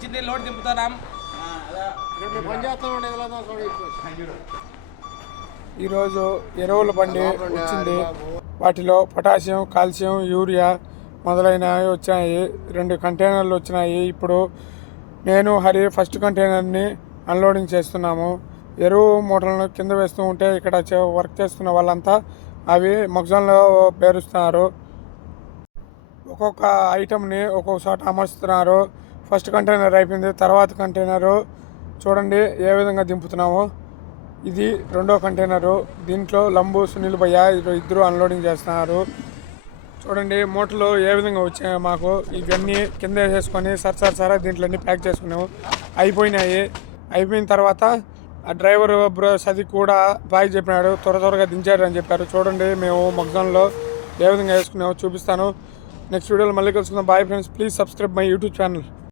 వచ్చింది, లోడ్ దింపుతున్నాం. ఈరోజు ఎరువుల బండి వచ్చింది. వాటిలో పొటాషియం, కాల్షియం, యూరియా మొదలైనవి వచ్చాయి. 2 కంటైనర్లు వచ్చినాయి. ఇప్పుడు నేను హరి ఫస్ట్ కంటైనర్ని అన్లోడింగ్ చేస్తున్నాము. ఎరువు మూటలను కింద వేస్తూ ఉంటే ఇక్కడ వర్క్ చేస్తున్న వాళ్ళంతా అవి మగ్జాన్లో పేరుస్తున్నారు. ఒక్కొక్క ఐటమ్ని ఒక్కొక్క చోట అమర్చుతున్నారు. ఫస్ట్ కంటైనర్ అయిపోయింది. తర్వాత కంటైనరు చూడండి ఏ విధంగా దింపుతున్నాము. ఇది 2వ కంటైనరు. దీంట్లో లంబు, సునీల్ భయ్య ఇద్దరు అన్లోడింగ్ చేస్తున్నారు. చూడండి మూటలు ఏ విధంగా వచ్చాయో మాకు. ఇవన్నీ కింద వేసేసుకొని సరే దీంట్లో అన్నీ ప్యాక్ చేసుకున్నాము. అయిపోయిన తర్వాత ఆ డ్రైవర్ అది కూడా బాయ్ చెప్పినాడు, త్వరగా దించాడు అని చెప్పారు. చూడండి మేము మగ్జాన్లో ఏ విధంగా వేసుకున్నామో చూపిస్తాను. నెక్స్ట్ వీడియోలో మళ్ళీ కలుసుకుందాం. Bye friends, please subscribe my YouTube channel.